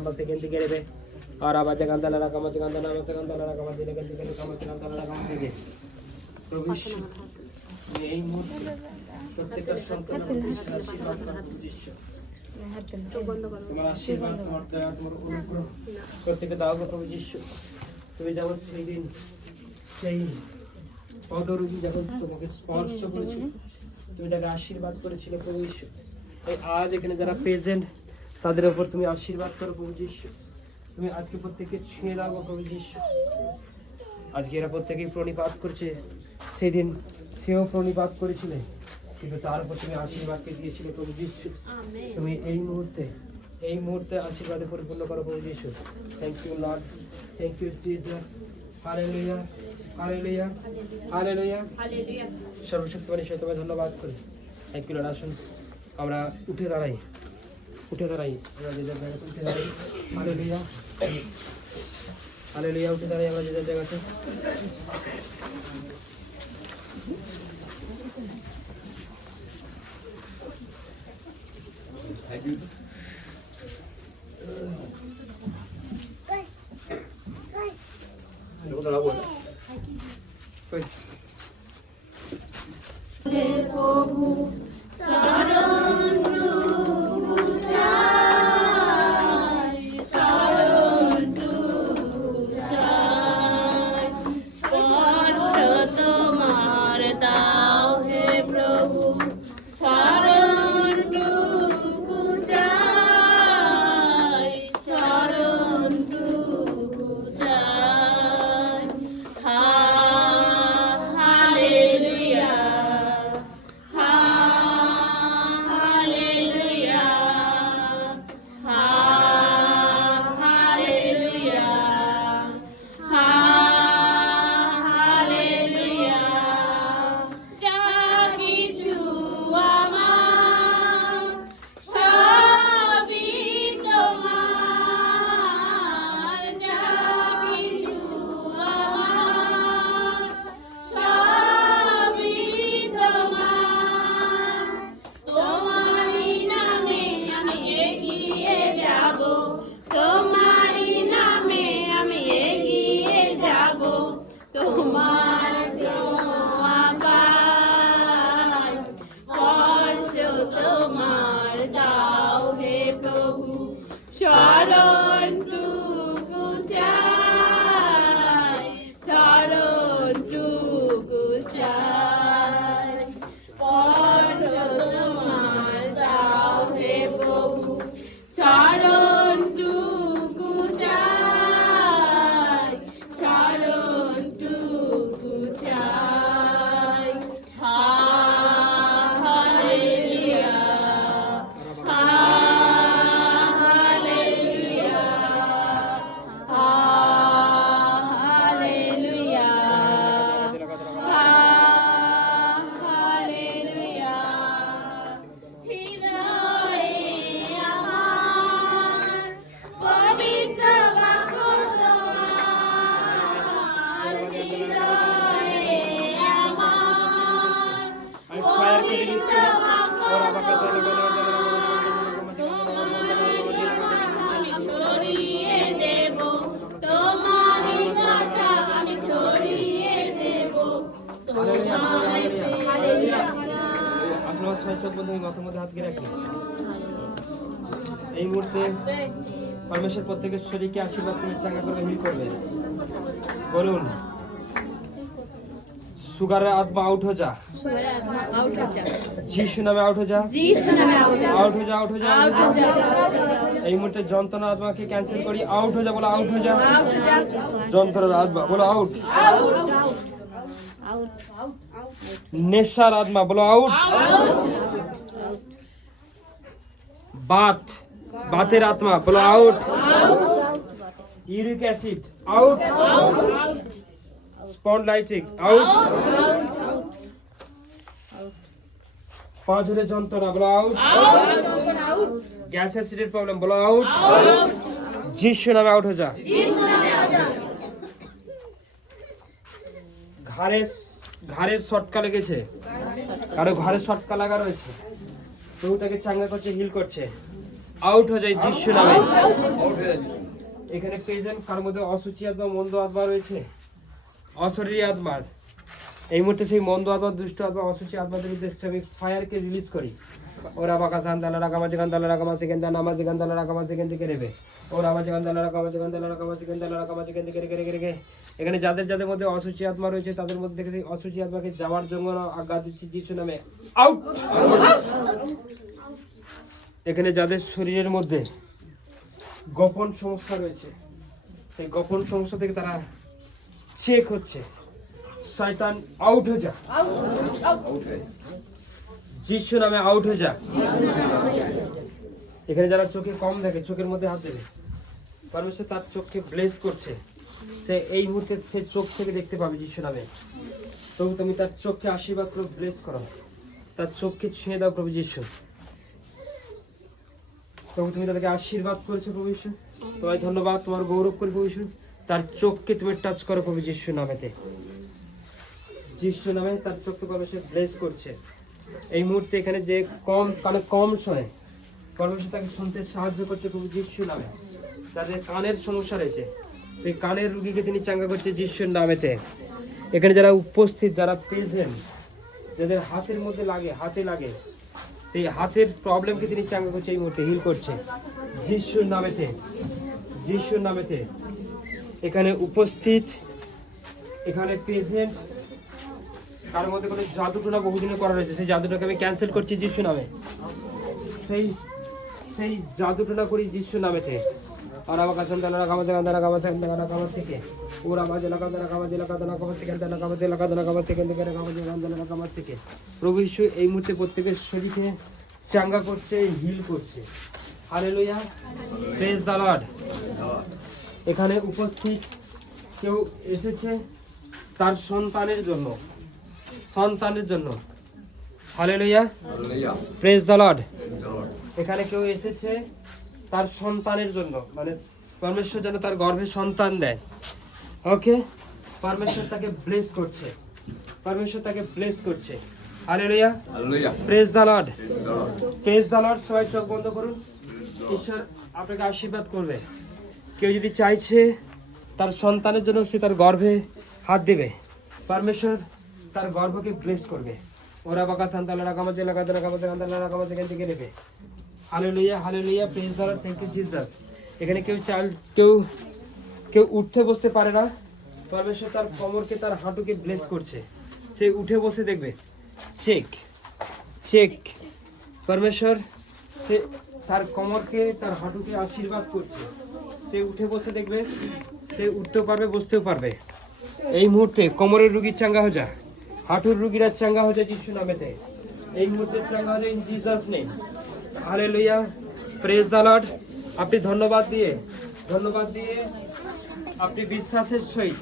masih ganti kiri be, orang baca kantor lara kamu kantor nama sekantor lara kamu tidak ganti kiri kamu sekantor lara kamu tige. Provish, ini murti, ketika santan kita silakan pujish. তোমার আশীর্বাদ তোমার দয়া তোমার অনুগ্রহ প্রত্যেকে দাও গো প্রভু যীশু তুমি যেমন সেই দিন সেই পদরূপী যখন তোমাকে স্পর্শ করেছিল তুমি তাকে আশীর্বাদ করেছিলে প্রভু যীশু এই আজ এখানে যারা প্রেজেন্ট তাদের উপর তুমি আশীর্বাদ করো প্রভু যীশু তুমি আজকে প্রত্যেককে ছুঁয়ে দাও গো প্রভু যীশু আজকে এরা প্রত্যেকেই প্রণিপাত করছে সেদিন সেও প্রণিপাত করেছিলে কিন্তু তার উপর তুমি আশীর্বাদকে দিয়েছিলে প্রভু যীশু তুমি এই মুহূর্তে আশীর্বাদে পরিপূর্ণ করো প্রভু Jishu thank you Lord thank you Jesus hallelujah hallelujah hallelujah hallelujah সর্বশক্তিমান ঈশ্বর তোমায় ধন্যবাদ করি থ্যাংক ইউ লর্ড আসুন আমরা উঠে দাঁড়াই আমরা যে যার জায়গাতে উঠে দাঁড়াই হালেলুয়া হালেলুয়া উঠে দাঁড়াই আমরা যে যার জায়গাতে Thank you. Ano ko talaga wala? Hoy. এই মুহূর্তে পরমেশ্বর প্রত্যেকের শরীরকে আশীর্বাদ করে চাঙ্গা করে হিল করবে বলুন सुगर आत्मा आउट हो जा जीशु नामे आउट हो जा आउट हो जा आउट हो जा এই মুহূর্তে যন্ত্রণা আত্মাকে ক্যান্সেল করি আউট হয়ে যা বলো আউট হয়ে যা যন্ত্রণার আত্মা বলো আউট নেশার আত্মা বলো আউট বাতের আত্মা বলো out uric acid out spondylitic out পাঁচুরে যন্ত্রণা বলো আউট গ্যাস অ্যাসিডের প্রবলেম বলো আউট যিশু নামে আউট হয়ে যা ঘাড়ে শটকা লেগেছে কারো ঘাড়ে শটকা লাগা রয়েছে প্রভু তাকে চাঙ্গা করছে হিল করছে আউট হয়ে যায় যিশু নামে। এখানে পেয়েছেন কার মধ্যে অসুচি আত্মা মন্দ আত্মা রয়েছে, অশরীরী আত্মা, এই মুহূর্তে সেই মন্দ আত্মা দুষ্ট আত্মা অসুচি আত্মাদের উদ্দেশ্যে আমি ফায়ারকে রিলিজ করি। ওরা বাঁকা সান্তালা রাখামা যেখান রাখামা সেখান নামা সেখান রাখামা সেখান থেকে নেবে, ওরা আমার যেখান রাখামা যেখান রাখামা সেখান রাখামা সেখান থেকে রেখে এখানে যাদের যাদের মধ্যে অসুচি আত্মা রয়েছে তাদের মধ্যে থেকে সেই অসুচি আত্মাকে যাওয়ার জন্য আজ্ঞা দিচ্ছি যিশু নামে, আউট। এখানে যাদের শরীরের মধ্যে গোপন সমস্যা রয়েছে সেই গোপন সমস্যা থেকে তারা চেক হচ্ছে, শয়তান আউট হয়ে যা, যিশু নামে আউট হয়ে যা। এখানে যারা চোখে কম দেখে চোখের মধ্যে হাত দেবে, পরমেশ্বর তার চোখকে ব্লেস করছে, সে এই মুহূর্তে সে চোখ থেকে দেখতে পাবে যিশু নামে। তবু তুমি তার চোখকে আশীর্বাদ করে ব্লেস করো, তার চোখকে ছুঁয়ে দাও প্রভু যিশু। তবু তুমি তাদেরকে আশীর্বাদ করেছো প্রভু যিশু, তোমায় ধন্যবাদ, তোমার গৌরব করি প্রভু যিশু। তার চোখকে তুমি টাচ করো প্রভু যিশু নামেতে, যিশু নামে তার চোখকে পরমেশ্বর ব্লেস করছে। এই মুহূর্তে এখানে যে কানে কম শোনে পরমেশ্বর তাকে শুনতে সাহায্য করছে প্রভু যিশু নামে। তাদের কানের সমস্যা রয়েছে সেই কানের রুগীকে তিনি চাঙ্গা করছে যিশুর নামেতে। এখানে যারা উপস্থিত, যারা প্রেজেন্ট, যাদের হাতের মধ্যে হাতে লাগে সেই হাতের প্রবলেমকে তিনি চাঙ্গা করছে, এই মুহূর্তে হিল করছে যিশুর নামেতে, যিশুর নামেতে। এখানে উপস্থিত, এখানে প্রেজেন্ট, তার মধ্যে কোনো জাদুটোনা বহুদিনে করা রয়েছে সেই জাদুটাকে আমি ক্যান্সেল করছি যিশু নামে, সেই জাদুটোনা করি যিশু নামেতে। আর আমার কাছে থেকে ওরা মাঝে থেকে প্রভু যিশু এই মুহূর্তে প্রত্যেকের শরীরে চাঙ্গা করছে, হিল করছে। Hallelujah, praise the lord. এখানে উপস্থিত কেউ এসেছে তার সন্তানের জন্য, হালেলুয়া, প্রেজ দ্য লর্ড। এখানে কেউ এসেছে তার সন্তানের জন্য, মানে পরমেশ্বর যেন তার গর্ভে সন্তান দেয়। ওকে, পরমেশ্বর তাকে ব্লেস করছে, পরমেশ্বর তাকে ব্লেস করছে। Hallelujah, praise the lord, praise the lord. সবাই চোখ বন্ধ করুন, ঈশ্বর আপনাকে আশীর্বাদ করবে। কেউ যদি চাইছে তার সন্তানের জন্য সে তার গর্ভে হাত দেবে, পরমেশ্বর তার গর্ভকে ব্লেস করবে। ওরা বাঁকা সান্তালা রাখামা জেলা কাদা রাখামা সান্তালা রাখামা সেখান থেকে নেবে। Hallelujah, hallelujah, praise the lord, thank you Jesus. এখানে কেউ উঠতে বসতে পারে না, পরমেশ্বর তার কোমরকে, তার হাঁটুকে ব্লেস করছে। সে উঠে বসে দেখবে, চেক পরমেশ্বর সে তার কোমরকে, তার হাঁটুকে আশীর্বাদ করছে। সে উঠে বসে দেখবে, সে উঠতেও পারবে, বসতেও পারবে। এই মুহূর্তে কোমরের রুগী চাঙ্গা হয়ে যা, হাঁটুর রুগীরা চাঙ্গা হয়ে যায় যিশু নামেতে। এই মুহূর্তে চাঙ্গা হয়ে যায় in Jesus name. Hallelujah, praise the lord. আপনি ধন্যবাদ দিয়ে আপনি বিশ্বাসের সহিত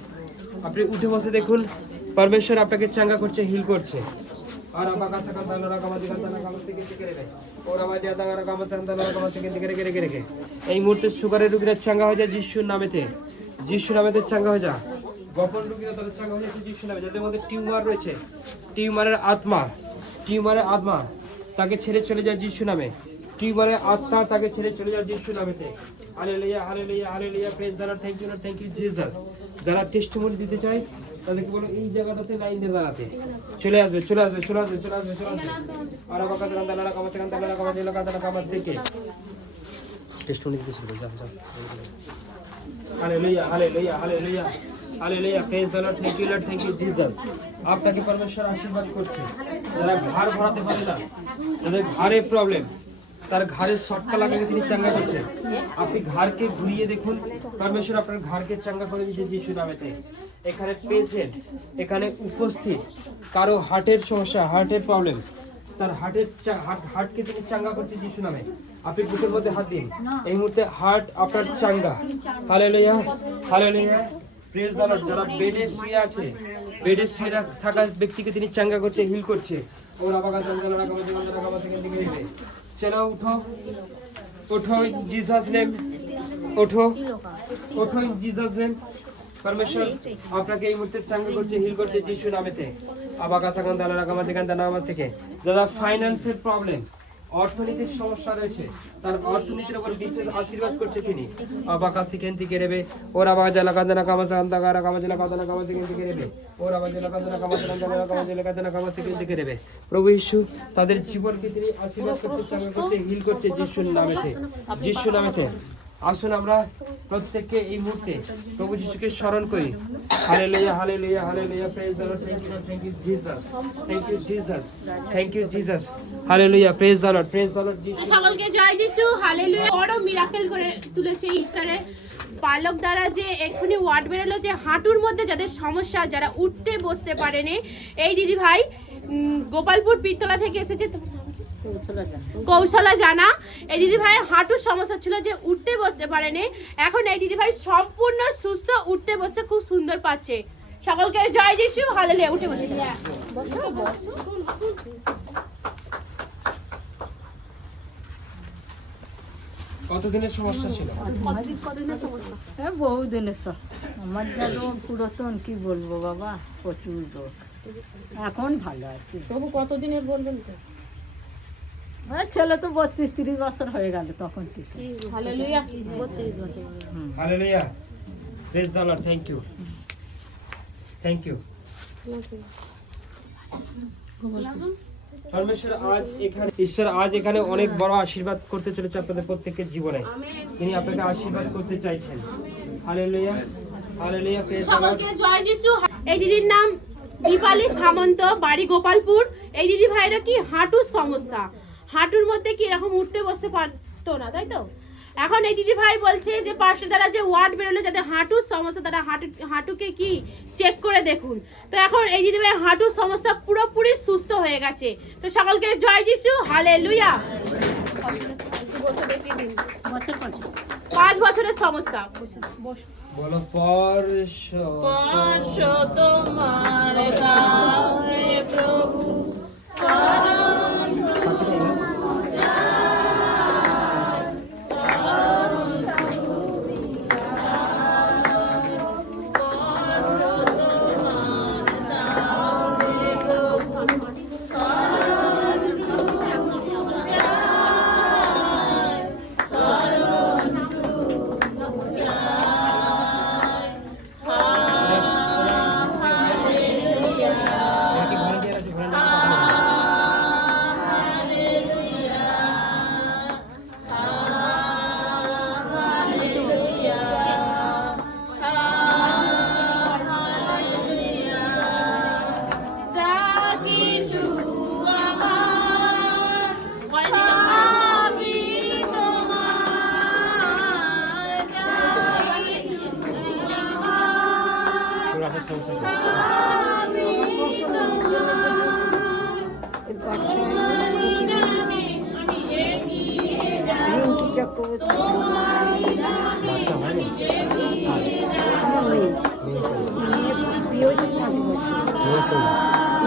আপনি উঠে বসে দেখুন, পরমেশ্বর আপনাকে চাঙ্গা করছে, হিল করছে। আর আমার কাছে রেখে এই মুহূর্তে সুগারের রুগীরা চাঙ্গা হয়ে যায় যিশুর নামেতে, যিশু নামেতে চাঙ্গা হয়ে যা। গোপন রুগীরা তাদের চাঙ্গা হয়ে যাচ্ছে যিশু নামে। যাদের মধ্যে টিউমার রয়েছে, টিউমারের আত্মা তাকে ছেড়ে চলে যায় যিশু নামে, টিউমারের আত্মা তাকে ছেড়ে চলে যায় যিশু নামেতে। Hallelujah, hallelujah, hallelujah, praise the lord, thank you Lord, thank you Jesus. যারা টেস্টিমনি দিতে চায় তাদেরকে বলো এই জায়গাটাতে লাইনে দাঁড়াতে, চলে আসবে। আর আবার কাছে কান্দালা কামাসে কান্দালা কামাসে কান্দালা কামাস থেকে টেস্টিমনি দিতে শুরু করো। Hallelujah, hallelujah, hallelujah, hallelujah, praise the lord, thank you Lord, thank you Jesus. আপনাকে পরমেশ্বর আশীর্বাদ করছে। যারা ঘাড় ভরাতে পারে না, যাদের ঘাড়ে প্রবলেম, তার ঘাড়ের শটকা লাগাতে তিনি চাঙ্গা করছেন। আপনি ঘাড়কে ঘুরিয়ে দেখুন, পরমেশ্বর আপনার ঘাড়কে চাঙ্গা করে দিচ্ছে যিশু নামেতে। এখানে পেশেন্ট, এখানে উপস্থিত কারো হার্টের সমস্যা, হার্টের প্রবলেম, তার হার্টকে তিনি চাঙ্গা করছে যিশু নামে। আপনি বুকের মধ্যে হাত দিন, এই মুহূর্তে হার্ট আপনার চাঙ্গা। Hallelujah, hallelujah, praise the lord. যারা বেডে শুয়ে আছে, বেডে শুয়ে থাকা ব্যক্তিকে তিনি চাঙ্গা করছে, হিল করছে। ওর আবার চলো উঠো জিসাস নেম, ওঠো জিসাস নেম। পরমেশ্বর আপনাকে এই মুহূর্তে চাঙ্গা করছে, হিল করছে যিশু নামেতে। আবার কাছাকান দালা রাখামা যেখান দানা আমার থেকে। দাদা ফাইন্যান্সের প্রবলেম, অর্থনীতির সমস্যা রয়েছে, তার অর্থনীতির উপর বিশেষ আশীর্বাদ করছে তিনি। আবাকা শিখেন থেকে রেবে ওরা বাজালা কান্দনা কামাসা আন্তাগারা কামাজলা কান্দনা কামাসা শিখেন থেকে রেবে ওরা বাজালা কান্দনা কামাসা আন্তাগারা কামাজলা কান্দনা কামাসা শিখেন থেকে রেবে। প্রভু যিশু তাদের জীবনকে তিনি আশীর্বাদ করতে, চাঙ্গা করতে, হিল করতে যিশুর নামেতে, যিশুর নামেতে। আসুন আমরা প্রত্যেককে এই মুহূর্তে প্রভু যিশুকে স্মরণ করি। Hallelujah hallelujah hallelujah, praise the lord, thank you Jesus, thank you Jesus, thank you Jesus, hallelujah, praise the lord, praise the lord. সকলকে জয় যিশু, হালেলুয়া। বড় মিরাকেল করে তুলেছে ঈশ্বরের বালক দ্বারা, যে এক্ষুনি ওয়ার্ড বেরোলো যে হাঁটুর মধ্যে যাদের সমস্যা, যারা উঠতে বসতে পারেনি। এই দিদি ভাই গোপালপুর পীরতলা থেকে এসেছে, কৌশলা জানা। এই দিদি ভাইয়ের হাঁটুর সমস্যা ছিল, যে উঠতে বসতে পারেনি। এখন এই দিদি ভাই সম্পূর্ণ সুস্থ, উঠতে বসতে খুব সুন্দর পাচ্ছে। সকলকে জয় যিশু, হালেলুয়া। উঠে বসে বসো বসো। কতদিনের সমস্যা ছিল? কতদিনের সমস্যা? হ্যাঁ, বহুদিনের সব। আমার যা রোগ পুরাতন, কি বলবো বাবা, প্রচুর রোগ। এখন ভালো আছে। তবু কতদিনের বলবেন তো? আমার ছেলে তো 32-30 বছর হয়ে গেল তখন থেকে। হালেলুয়া, 32 বছর। Hallelujah, praise the lord, thank you, thank you. পরমেশ্বর আজ এখানে, ঈশ্বর আজ এখানে অনেক বড় আশীর্বাদ করতে চলেছে আপনাদের প্রত্যেকের জীবনে। তিনি আপনাকে আশীর্বাদ করতে চাইছেন। Hallelujah hallelujah, praise the lord. সকলকে জয় যিশু। এই দিদির নাম দীপালি সামন্ত, বাড়ি গোপালপুর। এই দিদি ভাইরা কি হাঁটুর সমস্যা, হাঁটুর মধ্যে কি এরকম উঠতে বসতে পারতো না, তাই তো? এখন এই দিদি ভাই বলছে যে পাশে দ্বারা যে ওয়ার্ড বেরোলো, যাদের হাঁটুর সমস্যা, তারা হাঁটুকে কি চেক করে দেখুন। তো এখন এই দিদি ভাই হাঁটুর সমস্যা পুরোপুরি সুস্থ হয়ে গেছে। তো সকলকে জয় যিশু, হালেলুয়া। 5 বছরের সমস্যা। বলো স্পর্শ স্পর্শ তোমার গায়ে প্রভু, শরণ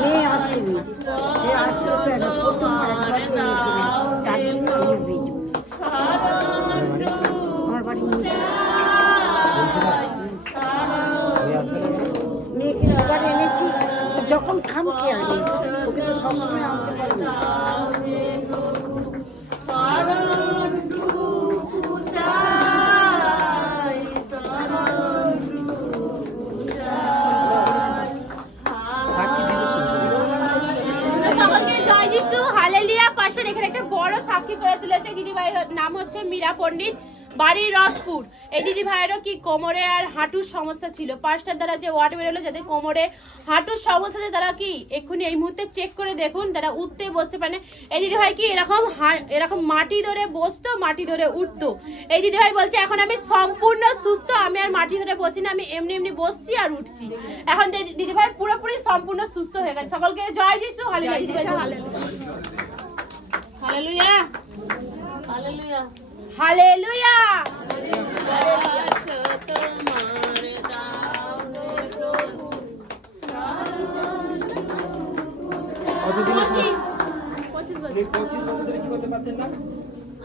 মেয়ে আসেনি, সে আসলো কেন? প্রথম একবার তার জন্য আমি বেজু। আমার বাড়ি মেয়েকে দুবার এনেছি, যখন খামকে আনি ওকে তো সবসময় আনতে পারবো। এখানে একটা বড় সাক্ষী করে তুলেছে দিদি ভাইয়ের নাম হচ্ছে মীরা পণ্ডিত, বাড়ি রসপুর। এই দিদি ভাইয়েরও কি কোমরে আর হাঁটুর সমস্যা ছিল। পাঁচটার দ্বারা যে ওয়ার্ড বেরোলো, যাদের কোমরে হাঁটুর সমস্যা আছে তারা কি এক্ষুনি এই মুহূর্তে চেক করে দেখুন, তারা উঠতে বসতে পারে। এই দিদি ভাই কি এরকম মাটি ধরে বসতো, মাটি ধরে উঠতো। এই দিদি ভাই বলছে এখন আমি সম্পূর্ণ সুস্থ, আমি আর মাটি ধরে বসি না, আমি এমনি এমনি বসছি আর উঠছি। এখন দিদি ভাই পুরোপুরি সম্পূর্ণ সুস্থ হয়ে গেছে। সকলকে জয় যিশু, হালেলুয়া। দিদি ভাই হালেলুয়া হালেলুয়া হালেলুয়া।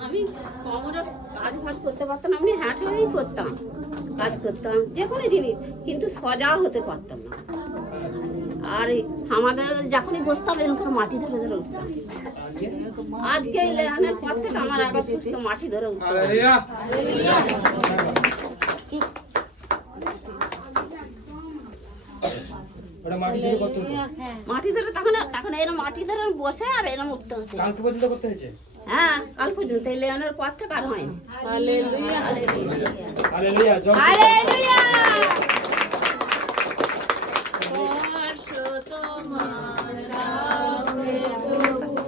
আমি কোমরে কাজ ফাজ করতে পারতাম না, আমি হাঁটাই করতাম, কাজ করতাম যে কোনো জিনিস, কিন্তু সজা হতে পারতাম না। আর আমাদের যখনই বসতাম এরকম মাটি ধরে ধরে উঠতাম। আজকে এই লেহানের পর থেকে আমার আবার সুস্থ মাটি ধরে উঠতাম। ওটা মাটি থেকে করতে হতো। মাটি ধরে তখন এরকম মাটি ধরে বসে আর এরকম উঠতে হতো। কালকে পর্যন্ত করতে হয়েছে। হ্যাঁ, কাল পর্যন্ত এই লেহানের পর থেকে আর হয়নি। হালেলুয়া হালেলুয়া জয় হালেলুয়া স্পর্শ তোমার দাও হে প্রভু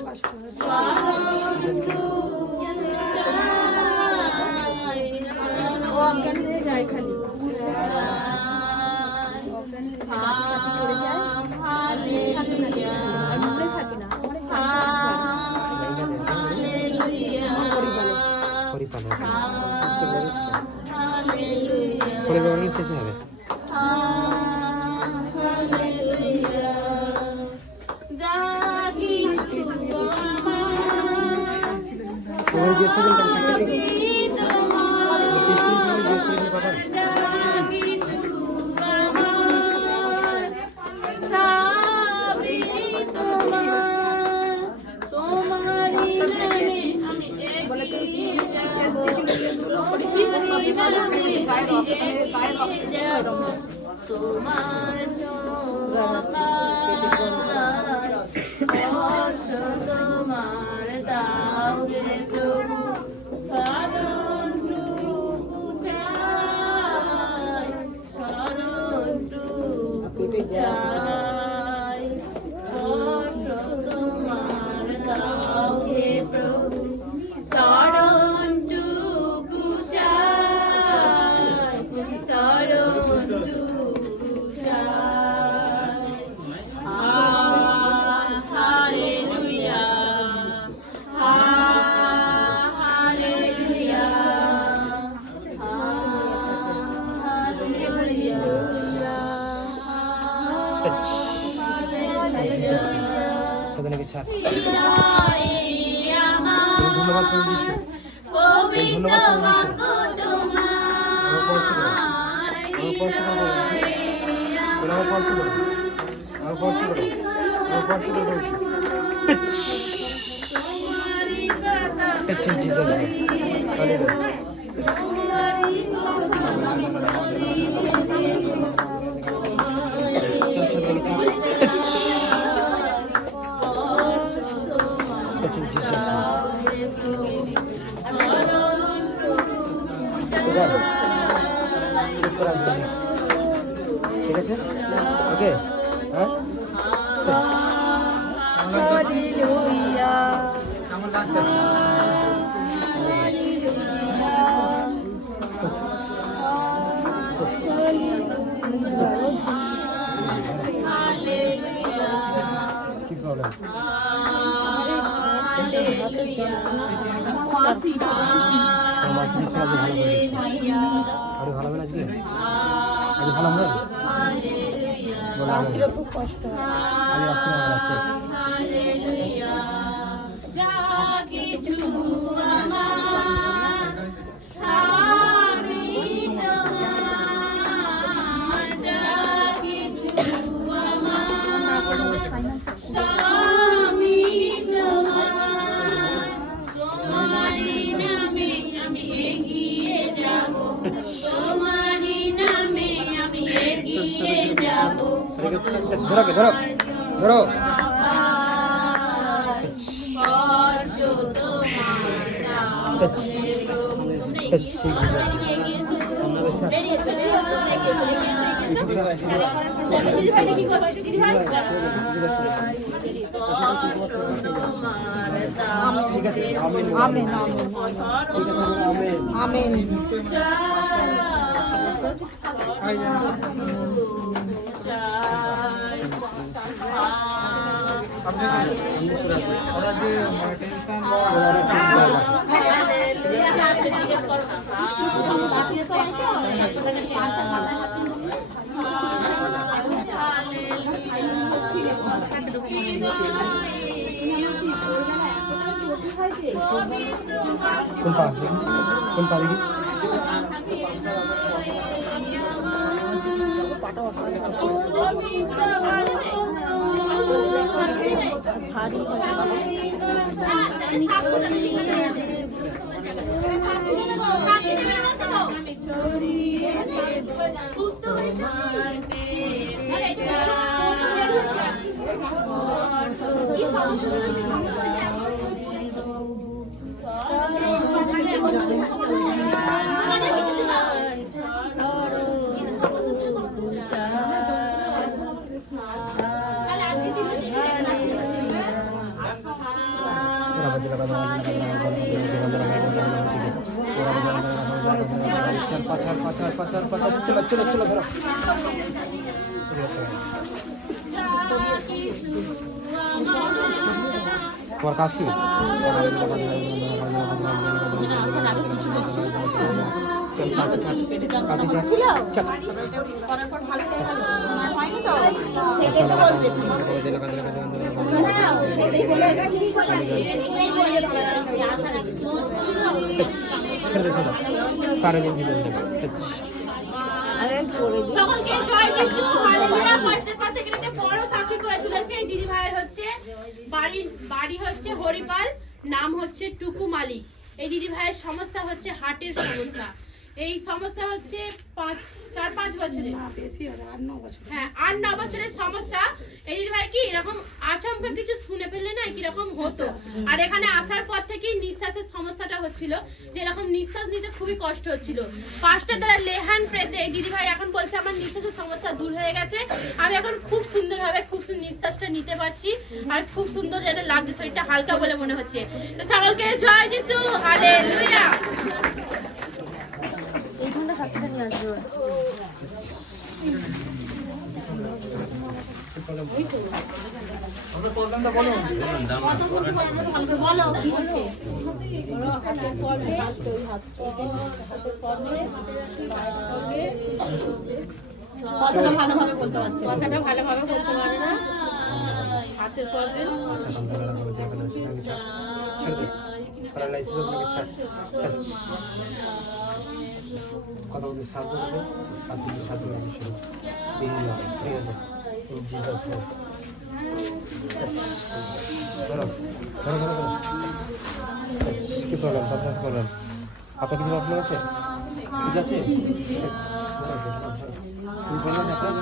শরণ যায় খালি পরিবারের শেষ হবে। ধন্যবাদ ঠিক আছে, ওকে, হ্যাঁ কি প্রবলেম? ভালো হবে না আজকে? আজকে ভালো হবে? খুব কষ্ট ধরো ধরো ধরো আমেন আমেন। কোন পা দেখি? পাটা সুস্থ হয়েছে তোমার কাশি সকলকে জয় যিশু হালেলুয়া। পাশের পাশে এখানে একটা বড় সাক্ষী করে তুলেছে এই দিদি ভাইয়ের হচ্ছে বাড়ি হচ্ছে হরিপাল, নাম হচ্ছে টুকু মালিক। এই দিদি ভাইয়ের সমস্যা হচ্ছে হার্টের সমস্যা। এই সমস্যা হচ্ছে 4-5 বছরের, হ্যাঁ 8-9 বছরের সমস্যা। এই দিদি ভাই কি এরকম আচমকা কিছু শুনে ফেললে না কিরকম হতো। আর এখানে আসার পর থেকেই নিঃশ্বাসের সমস্যাটা হচ্ছিল, যে এরকম নিঃশ্বাস নিতে খুবই কষ্ট হচ্ছিল। পাঁচটা দ্বারা লেহান প্রেতে এই দিদি ভাই এখন বলছে আমার নিঃশ্বাসের সমস্যা দূর হয়ে গেছে, আমি এখন খুব সুন্দরভাবে নিঃশ্বাসটা নিতে পারছি আর খুব সুন্দর যেন লাগছে, শরীরটা হালকা বলে মনে হচ্ছে। তো সকলকে জয় যিশু হালেলুয়া। এইখানটা সাতটা নিয়ে আসবে কথাটা ভালোভাবে বলতে পারছে, কথাটা ভালোভাবে বলতে পারে না। হাতের করবে কথা বলতে সাহায্য করবে আর তুমি সাহায্য করবে শুরু ঠিক আছে ধরো ধরো ধরো ধরো কি প্রবলেম সাবধান প্রবলেম আপনার কিছু প্রবলেম আছে ঠিক আছে কি বললেন আপনার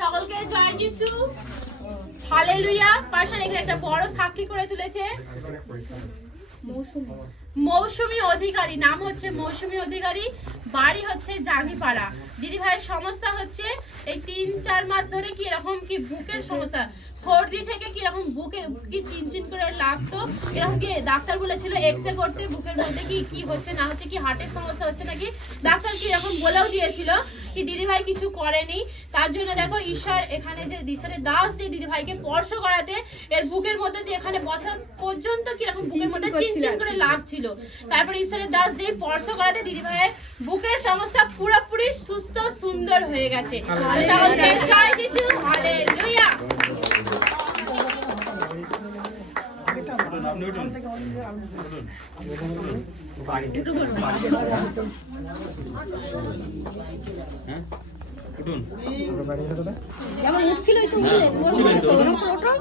সকলকে জয় যিশু হালেলুয়া। পাশে এখানে একটা বড় সাক্ষী করে তুলেছে মৌসুমী অধিকারী, নাম হচ্ছে মৌসুমী অধিকারী, বাড়ি হচ্ছে জাঙ্গিপাড়া। দিদি ভাইয়ের সমস্যা হচ্ছে এই 3-4 মাস ধরে কি এরকম কি বুকের সমস্যা, সর্দি থেকে কি এরকম বুকে কি চিনচিন করে লাগতো, এরকম কি ডাক্তার বলেছিল এক্সরে করতে বুকের মধ্যে কি হচ্ছে না হচ্ছে, কি হার্টের সমস্যা হচ্ছে নাকি, ডাক্তার কি এরকম বলেও দিয়েছিল কি দিদি ভাই কিছু করেনি। তার জন্য দেখো ঈশ্বর এখানে যে ঈশ্বরের দাস যে দিদি ভাইকে স্পর্শ করাতে এর বুকের মধ্যে যে এখানে বসা পর্যন্ত কি এরকম বুকের মধ্যে চিনচিন করে লাগছিল, তারপর ঈশ্বরের দাস যে স্পর্শ করাতে দিদি ভাইয়ের বুকের সমস্যা পুরোপুরি সুস্থ সুন্দর হয়ে গেছে। সকলকে জয় যিশু হালেলুয়া। যেমন উঠছিলই তো পুরোটা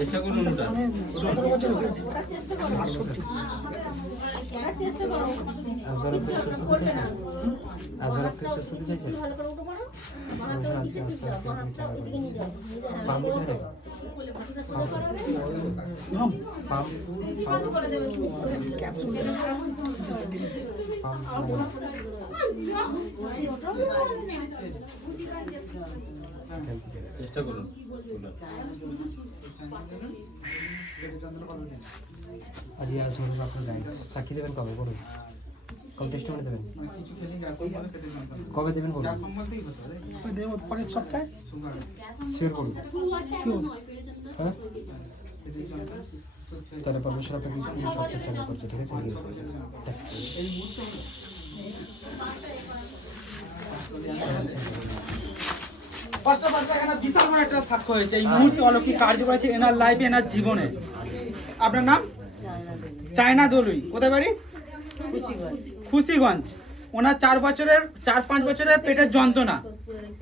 চেষ্টা করুন চেষ্টা করুন। আজ আসবেন আপনার গাড়ি সাক্ষী দেবেন কবে বলুন, কবে টেস্টিমনি দেবেন, কবে দেবেন বলুন, পরের সপ্তাহে শিওর বলুন। হ্যাঁ তাহলে পারমিশন আপনাকে সপ্তাহে চালু করছে, ঠিক আছে? এখানে বিশাল বড় একটা সাক্ষ্য হয়েছে। এই মুহূর্তে অলৌকিক কার্য করেছে এনার লাইফে, এনার জীবনে। আপনার নাম? চায়না দলুই। কোথায় বাড়ি? খুশিগঞ্জ। ওনার 4-5 বছরের পেটের যন্ত্রণা,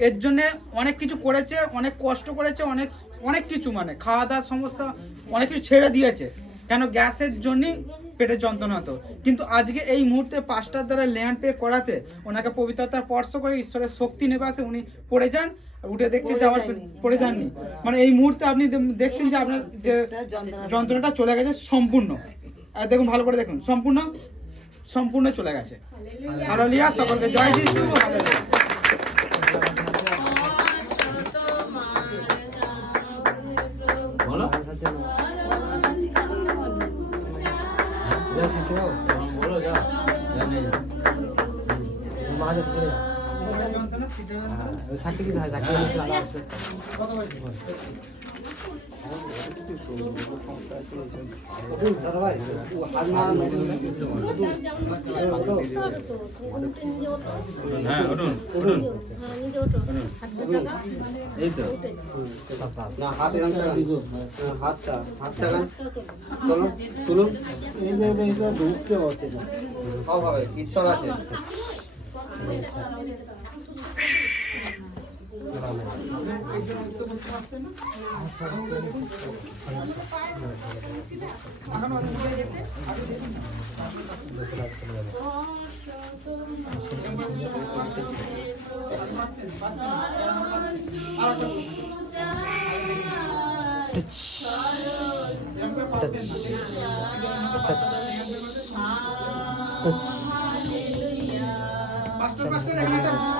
এর জন্য অনেক কিছু করেছে, অনেক কষ্ট করেছে, অনেক কিছু, মানে খাওয়া দাওয়ার সমস্যা, অনেক কিছু ছেড়ে দিয়েছে। কেন? গ্যাসের জন্যই পেটের যন্ত্রণা হতো। কিন্তু আজকে এই মুহূর্তে পাস্টার দ্বারা ল্যান্ড পে করাতে ওনাকে পবিত্রতার স্পর্শ করে ঈশ্বরের শক্তি নেবে আসে, উনি পড়ে যান, উঠে দেখছেন যে আমার পড়ে যাননি, মানে এই মুহূর্তে আপনি দেখছেন যে আপনার যে যন্ত্রণাটা চলে গেছে সম্পূর্ণ। আর দেখুন, ভালো করে দেখুন, সম্পূর্ণ চলে গেছে। হালেলুয়া, সকলকে জয় যিশু। হালেলুয়া। বলো বলো যা মা যাচ্ছে চলে যাও। সাক্ষী দিতে হয়, সাক্ষী আসবে। হ্যাঁ উঠুন উঠুন, এই তো না হাত হাতটা তুলুন, সব হবে, ঈশ্বর আছে।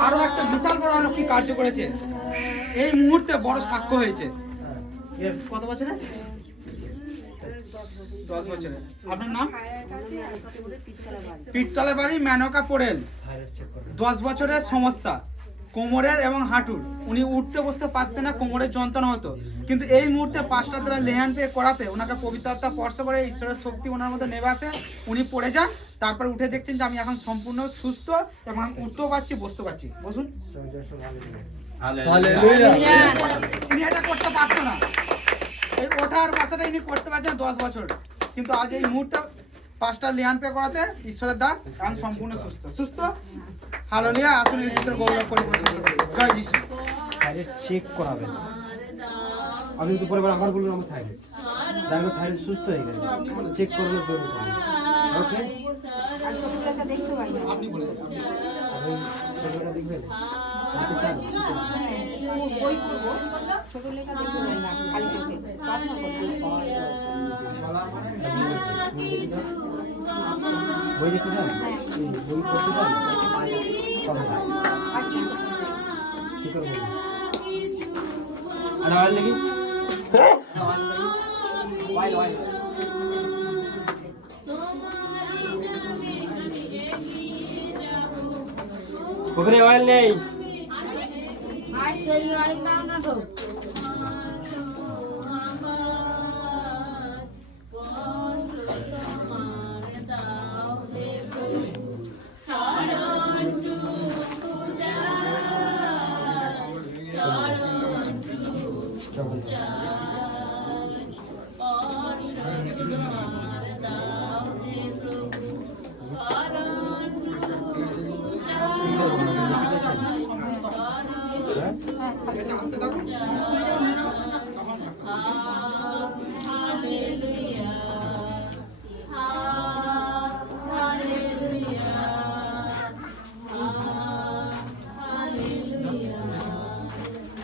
আরো একটা বিশাল বড় অলৌকিক কার্য করেছে। এই মুহূর্তে বড় সাক্ষ্য হয়েছে। কত বছরে? 10 বছরে। আপনার নাম? পিঠতলা বাড়ি, মেনকা পোড়েল। 10 বছরের সমস্যা, কোমরের এবং হাঁটুর। উনি উঠতে বসতে পারতেন না, কোমরের যন্ত্রণা হতো। কিন্তু এই মুহূর্তে পাঁচটা দ্বারা লেহান পে করাতে ওনাকে পবিত্র আত্মা স্পর্শ করে ঈশ্বরের শক্তি ওনার মধ্যে নেমে আসে, উনি পড়ে যান। তারপর উঠে দেখছেন যে আমি এখন সম্পূর্ণ সুস্থ এবং উঠতেও পারছি, বসতে পারছি। বসুন। উনি এটা করতে পারতো না, এই ওঠার বাসাটা ইনি করতে পারছেন 10 বছর। কিন্তু আজ এই মুহূর্তে পাঁচটা লিয়ান পে করাতে ঈশ্বরের দাস এখন সম্পূর্ণ সুস্থ। হালেলুয়া। আসুন ঈশ্বরের গৌরব করে জয় যিশু। চেক করাবেন, আপনি তো পরে আবার বলবেন আমার থাইরয়েড, দেখো থাইরয়েড সুস্থ হয়ে গেছে, চেক করলে জরুরি। ওকে, আপনি বলে দেন। আপনি ছোটটা দেখবেন, বই দেখতে চান, বই পড়তে চান, কি করবো আর দেখি ওখানে অয়েল নেই। আসতে থাকুন।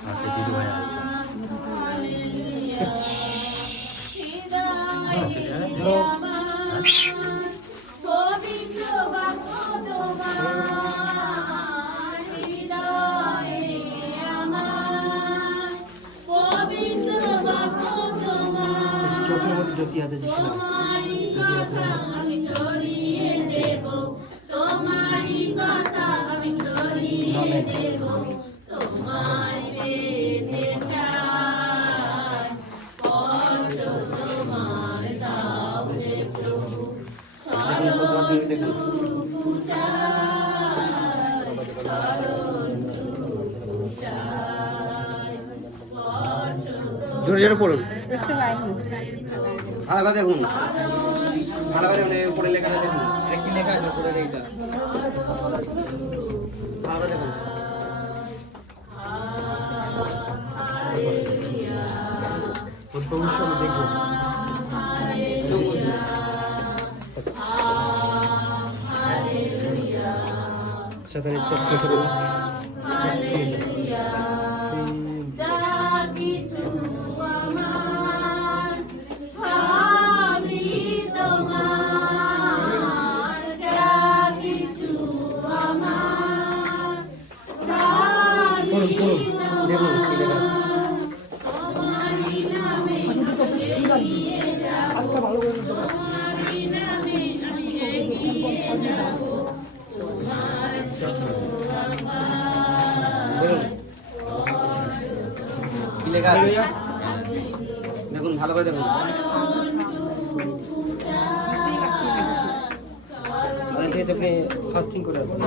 আচ্ছা দিদি ভাই আছে। জ্যোতি আছে যিশু নামে। জ্যোতি আছে। জোরে জোরে পড়ুন। ভালো করে দেখুন, ভালো করে দেখুন, এই উপরে লেখাটা দেখুন, এটা কি লেখা আছে উপরে এইটা, ভালো করে দেখুন। ভবিষ্যতে দেখবো। চোখ বুঝুন। সাঁতারের চক্র চলো। পড়ুন পড়ুন দেখুন কি লেখা আছে। দেখুন কি লেখা আছে দেখুন, ভালো করে দেখুন। আর ঠিক আছে, আপনি ফাস্টিং করে আসবেন।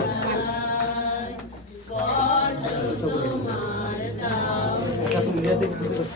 আচ্ছা, আপনি মিডিয়াতে কিছু করছেন।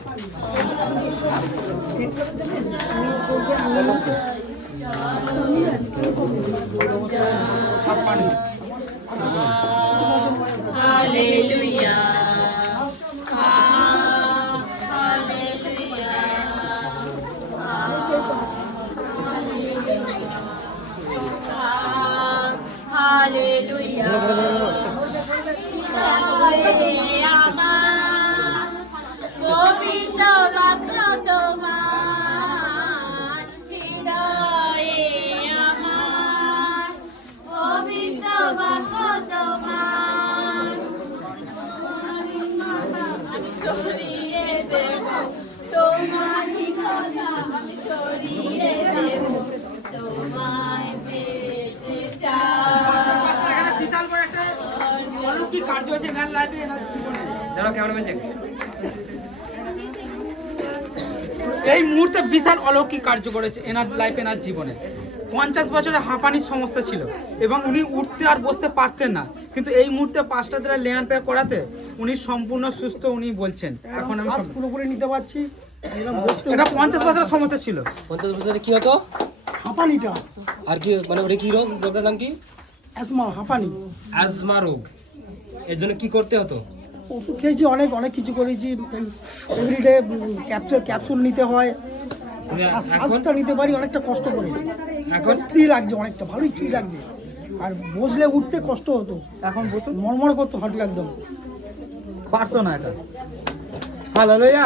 এখানে বিশাল বড় একটা অলৌকিক কার্য আছে এনার লাইফে, এনার জীবনে। দাঁড়াও, ক্যামেরাম্যান যাক। এই মুহূর্তে বিশাল অলৌকিক কার্য করেছে এনার লাইফ, এনার জীবনে। 50 বছরের হাঁপানির সমস্যা ছিল এবং উনি উঠতে আর বসতে পারতেন না, কিন্তু এই মুহূর্তে 5টা দিনের লেয়ান প্যাক করাতে উনি সম্পূর্ণ সুস্থ। উনি বলছেন এখন আমি পুরোপুরি নিতে পারছি। এটা 50 বছরের সমস্যা ছিল। 50 বছরে কি হতো? হাঁপানিটা, আর কি মানে ওটা কি রোগ? রোগটার নাম কি? অ্যাজমা, হাঁপানি। অ্যাজমা রোগ। এর জন্য কি করতে হতো? ওষুধ খেয়েছি, অনেক কিছু করেছি। এভরিডে ক্যাপসুল নিতে হয়, শ্বাসটা নিতে পারি অনেকটা কষ্ট করে। এখন ফ্রি লাগছে, অনেকটা ভালোই ফ্রি লাগছে। আর বসলে উঠতে কষ্ট হতো, এখন বসুন, মরমর করতো হাঁটলে, একদম পারতো না এটা। হালেলুয়া।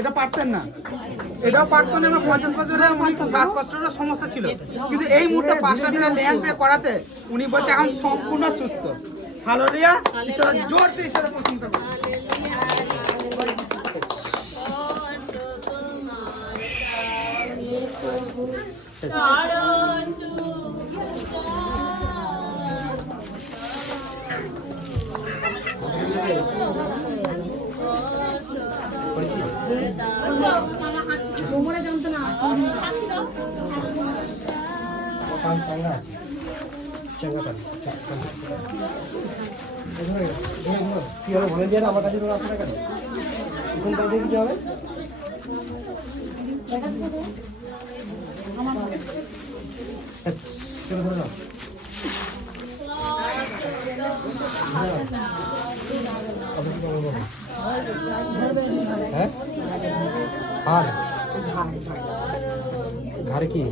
এটা পারতেন না, এটাও পারতো না। 50 বছরে উনি শ্বাসকষ্টের সমস্যা ছিল, কিন্তু এই মুহূর্তে 5টা দিনের লেয়ান পে করাতে উনি বলছে এখন সম্পূর্ণ সুস্থ। হালেলুয়া। ঈশ্বরের জোরসে ঈশ্বরের প্রশংসা করুন। কি হলো বলে দিয়ে আমার কাছে আসে না কেন? এখন তাই কি হবে? চলো ধরে নাও। হ্যাঁ, আর ঘরে কি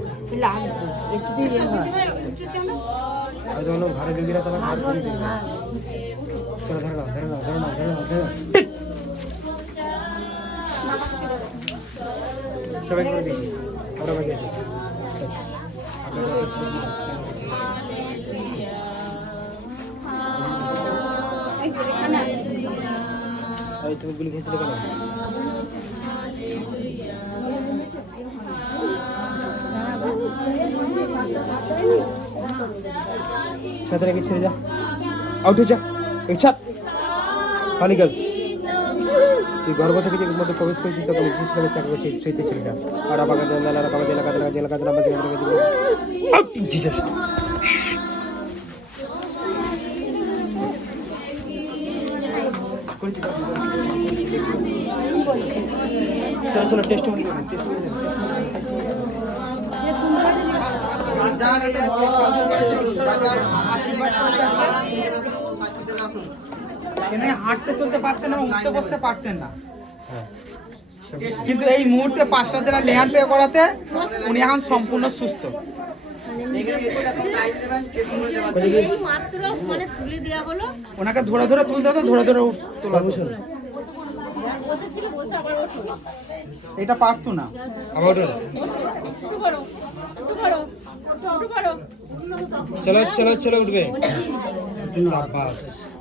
আমি তো ঘরে ঢুকিরা তোমার হাত ধরে দিই। চলো ধরে নাও, ধরে নাও, ধরে নাও, ধরে নাও, ধরে নাও। সবাই করে দিই, আমরা বাকি আছি। তুমি গুলি খেয়েছিলে কেন? সাথে রেখে ছেড়ে যা, আউট হয়ে যা, ছাড় খালি গাছ। তুই গর্ভ থেকে যে মধ্যে প্রবেশ করেছিস তখন ইসলামের চাকরি করছিস, সেইতে ছেড়ে যা। আর আবার জিসাস চলো চলো টেস্ট এখানে হাঁটতে চলতে পারতেন না, উঠতে বসতে পারতেন না, কিন্তু এই মুহূর্তে 5টা দ্বারা লেহান পে করাতে উনি এখন সম্পূর্ণ সুস্থ। ওনাকে ধরে ধরে তুলতে হতো, ধরে ধরে তোলা হতো। এটা পারতো না। চলো চলো চলো উঠবে,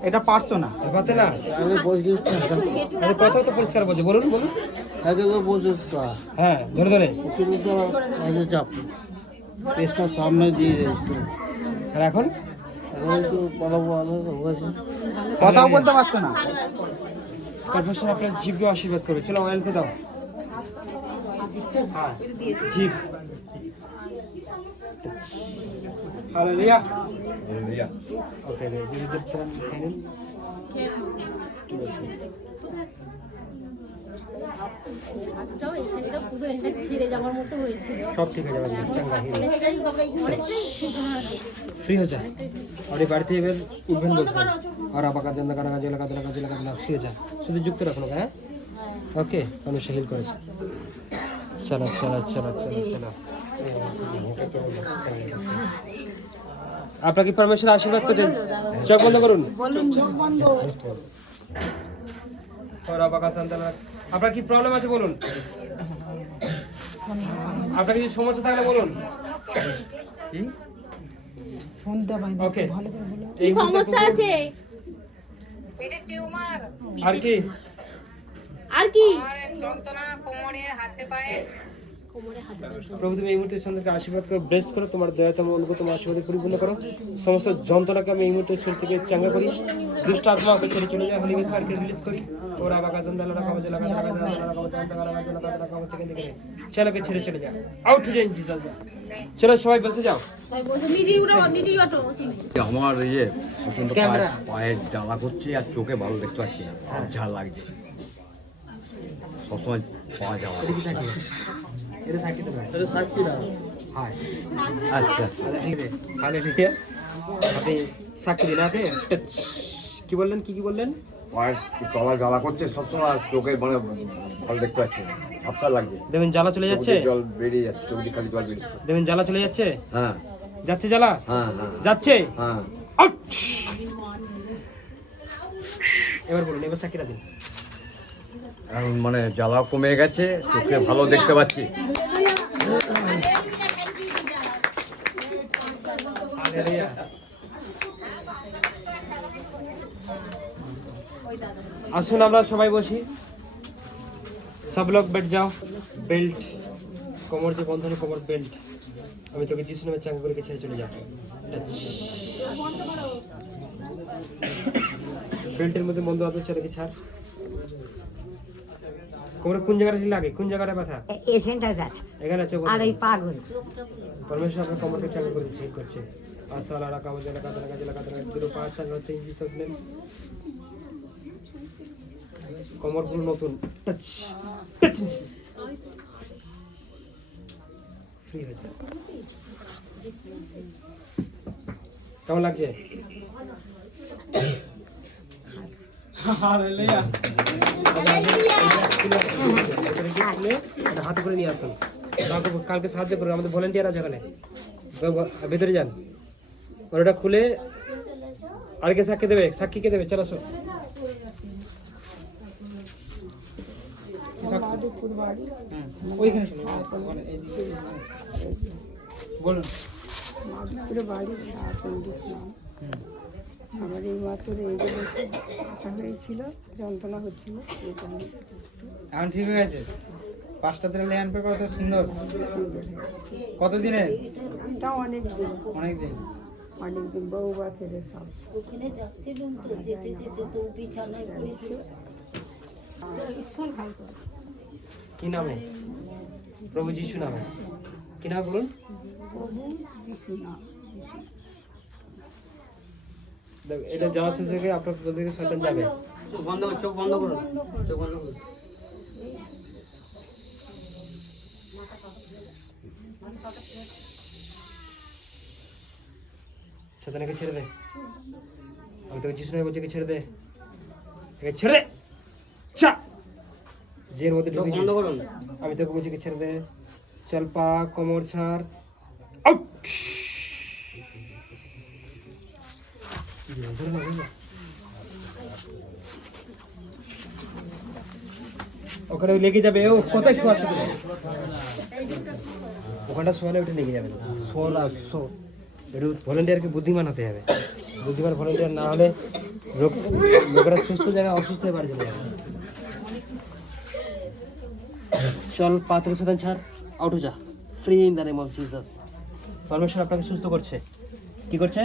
এটা পারতো না। পারতে না, কথা তো পরিষ্কার বলছে, বলুন বলুন। হ্যাঁ ধরে ধরে সামনে দিয়ে আর এখন কথাও বলতে পারতো না। পারফেকশন আপনার জিভকে আশীর্বাদ করবে। চলো অয়েলকে দাও, হ্যাঁ জিভ। হালেলুয়া। ওকে ছিঁড়ে যাওয়ার মতো হয়েছিল। সব ঠিক হয়ে যাবে, চাঙ্গা ফ্রি হয়ে যায়। আর এই বাড়িতে এবার উঠবেন বলবেন আর আবার কাজ কাজে লাগা ফ্রি হয়ে যায়, শুধু যুক্ত রাখুন। হ্যাঁ ওকে, মানুষ হিল করেছে। চলো চলো চলো চলো চলো, আপনাকে পারমিশন আশীর্বাদ করছেন। চোখ বন্ধ করুন। আপনার কি প্রবলেম আছে বলুন, আপনার কিছু সমস্যা থাকলে বলুন। ওকে, কি সমস্যা আছে? আর কি আর কি? প্রভু তুমি এই মুহূর্তে সন্তানকে আশীর্বাদ করো, ব্লেস করো, তোমার দয়াতম অনুভূত তোমার আশীর্বাদে পরিপূর্ণ করো। সমস্ত যন্ত্রণাকে আমি এই মুহূর্তে শরীর থেকে চাঙ্গা করি। দুষ্ট আত্মা ওকে ছেড়ে চলে যায়, হোলি গসকে রিলিজ করি। ওরা বাগা জন্দালা রাখা বাজে লাগা লাগা চলোকে ছেড়ে চলে যায়, আউট হয়ে যায় জিসাস। চলো সবাই বসে যাও। আমার ইয়ে প্রচন্ড পায়ে জ্বালা করছে আর চোখে ভালো দেখতে পাচ্ছি না, ঝাল লাগছে সবসময় পাওয়া যাওয়া। এটা সাক্ষী তো না, এটা সাক্ষী না। হ্যাঁ আচ্ছা ঠিক আছে, তাহলে ঠিক আছে। আপনি সাক্ষী দিন। আপনি কি বললেন, কি বললেন? পায়ের তলায় জ্বালা করছে সবসময় আর চোখে মানে ভালো দেখতে পাচ্ছি না, আফসার লাগছে। দেখুন জ্বালা চলে যাচ্ছে, জল বেরিয়ে যাচ্ছে, চোখ দিয়ে খালি জল বেরিয়ে যাচ্ছে। দেখুন জ্বালা চলে যাচ্ছে। হ্যাঁ যাচ্ছে জ্বালা, হ্যাঁ হ্যাঁ যাচ্ছে। হ্যাঁ। আউট। এবার বলুন, এবার সাক্ষীটা দিন। এখন মানে জ্বালা কমে গেছে, চোখে ভালো দেখতে পাচ্ছি। আসুন আমরা সবাই বসি, সব লোক বেট যাও। বেল্ট কোমর যে বন্ধনে কোমর বেল্ট, আমি তোকে যিশু নামে চাঙ্গা করে ছেড়ে চলে যাও। বেল্টের মধ্যে বন্ধ আছে, ছেড়ে ছাড়। কোমরে কোন জায়গাটা লাগে, কোন জায়গাটা ব্যথা? এখানে আছে। আর এই পাগল পরমেশ্বর আপনার কোমরকে চাঙ্গা করে ছেড়ে করছে। আসসালা রাখা বাজে লাগা দুটো পা চাঙ্গা হচ্ছে ইন জিসাস নেম। কোমর পুরো নতুন, টাচ টাচ ফ্রি হয়ে যায়। কেমন লাগছে? হালেলুয়া। হাতে করে নিয়ে আসুন, কালকে সাহায্য করুন। আমাদের ভলেন্টিয়ার আছে এখানে, ভেতরে যান। ওটা খুলে আরেকে সাক্ষী দেবে, সাক্ষীকে দেবে। চলো আসো। বলুন। আমার এই মাত্র এইগুলো হয়েছিল, যন্ত্রণা হচ্ছিল। এখন ঠিক হয়ে গেছে? 5টা দিনের ল্যান্ড পেপার তো সুন্দর। কতদিনের? এটা অনেক দিন, অনেক দিন। অনেক দিন বহুবার ছেড়ে সব। ওখানে যাচ্ছিলাম তো যেতে যেতে তো বিছানায় পড়েছে। কি নামে? প্রভু যিশু নামে। কি নাম বলুন? এটা যাওয়ার শেষ থেকে আপনার প্রতিদিকে শয়তান যাবে। চোখ বন্ধ করুন, চোখ বন্ধ করুন, চোখ বন্ধ করুন। শয়তানকে ছেড়ে দে। আমি তোকে যিশু নামে বলছি, একে ছেড়ে দে, একে ছেড়ে দে। চা জের মধ্যে চোখ ঢুকে বন্ধ করুন। আমি তোকে বলছি, একে ছেড়ে দে। চল পা, কোমর ছাড়। আউট। ওখানে লেগে যাবে। ও কোথায় শোয়াচ্ছে? ওখানটা শোয়ালে ওটা লেগে যাবে। শোল আর শো একটু ভলেন্টিয়ারকে বুদ্ধিমান হতে হবে। বুদ্ধিমান ভলেন্টিয়ার না হলে লোকেরা সুস্থ জায়গায় অসুস্থ হয়ে বাড়ি চলে যাবে। চল পা থেকে শয়তান ছাড়, আউট হয়ে যা। Free in the name of Jesus. পরমেশ্বর আপনাকে সুস্থ করছে। কি করছে?